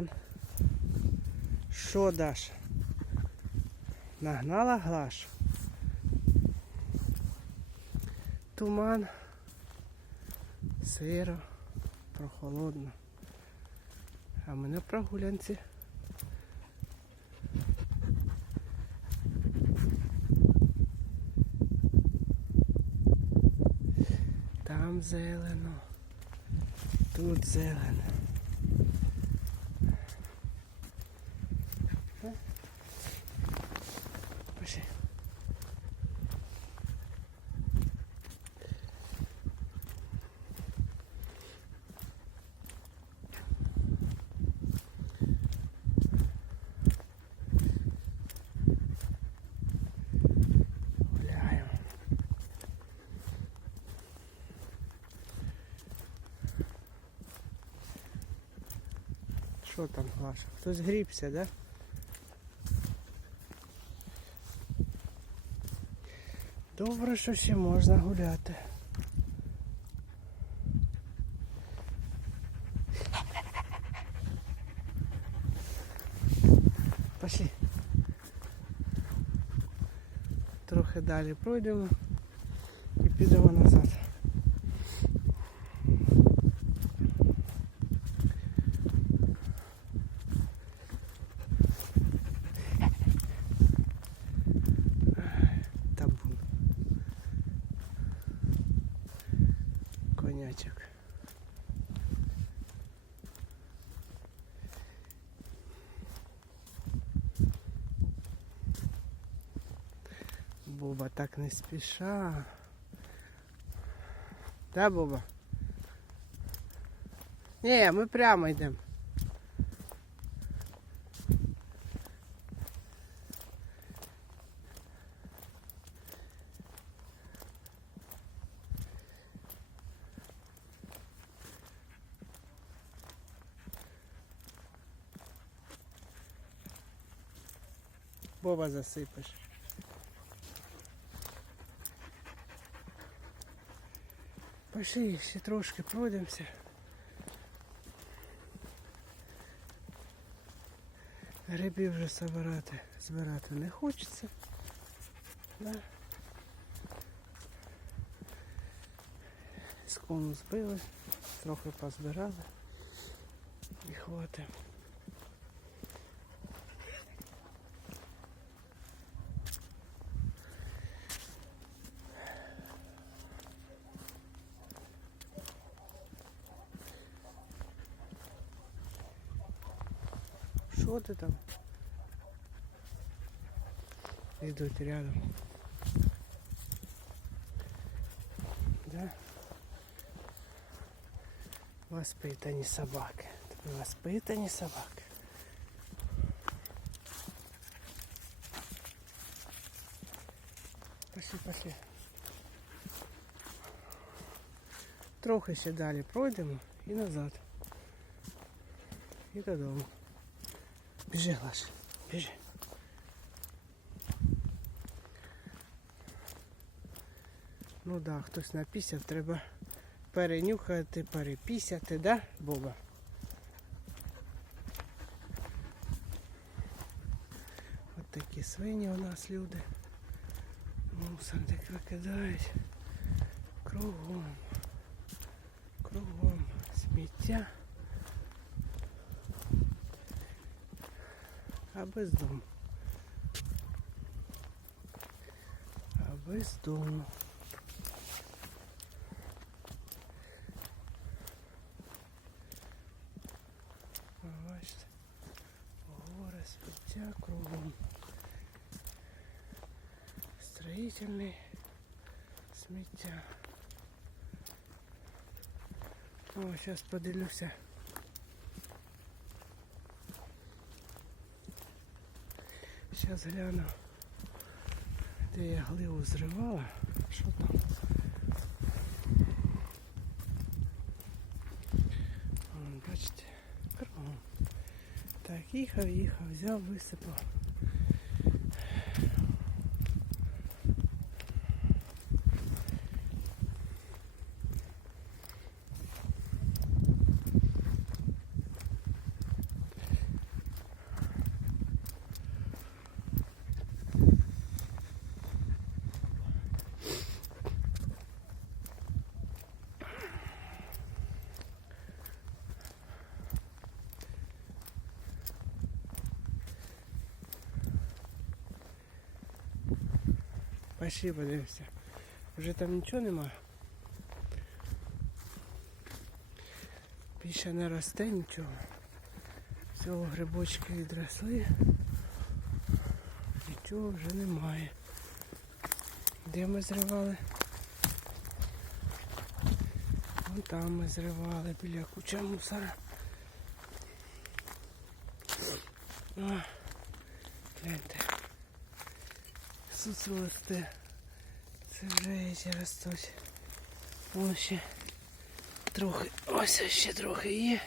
туман. Що, Даша? Нагнала глаш? Туман. Сиро, прохолодно. А ми на прогулянці. Там зелено, тут зелено. Гуляємо. Що там, Глаша? Хтось грібся, да? Добре, що ще можна гуляти. Пошли. Трохи далі пройдемо і підемо назад. Табун. Конячок. Боба так не спіша. Да, Боба? Не, ми прямо йдемо. Боба засипеш. Пошли, ще трошки пройдемося. Грибів вже збирати, збирати не хочеться. Да. Скону збили, трохи позбирали і хватить. Що ти там? Йдуть рядом. Да? Воспитані собаки. Тобі воспитані собаки. Пошли, пошли. Трохи ще далі пройдемо і назад. І додому. Біжи, Глаш, біжи. Ну да, хтось напісяв, треба перенюхати, перепісяти, да, Боба? От такі свині у нас люди. Мусорник викидають. Кругом. Кругом сміття. А без дому. А без дому. Бачите, гори сміття кругом. Строїтельний сміття. О, зараз подивлюся. Зараз гляну, де я гливу зривала. Що там? Бачите, кругом. Так, їхав, їхав, взяв, висипав. Пошли подивимося. Вже там нічого нема. Більше не росте нічого. Всього грибочки відросли. Нічого вже немає. Де ми зривали? Вон там ми зривали біля куча мусора. Гляньте. Росте. Це вже ці ростуть. Ось ще трохи. Ось ще трохи є.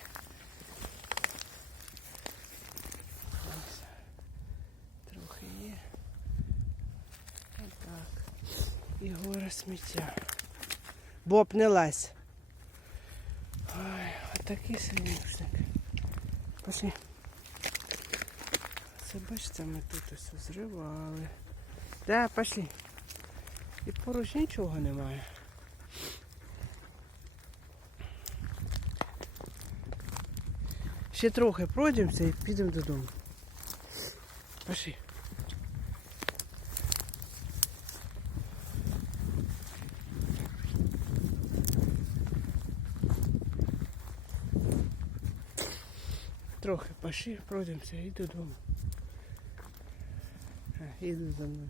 Трохи є. Отак. І гора сміття. Боб, не лазь. Ой, отакий синюшник. Пошли. Це бачите, ми тут ось зривали. Да, пошли. І поруч нічого немає. Ще трохи пройдемося і підемо додому. Пошли. Трохи пошли, пройдемося і додому. А, Іду за мною.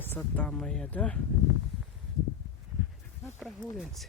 Красота моя, да? На прогулянці.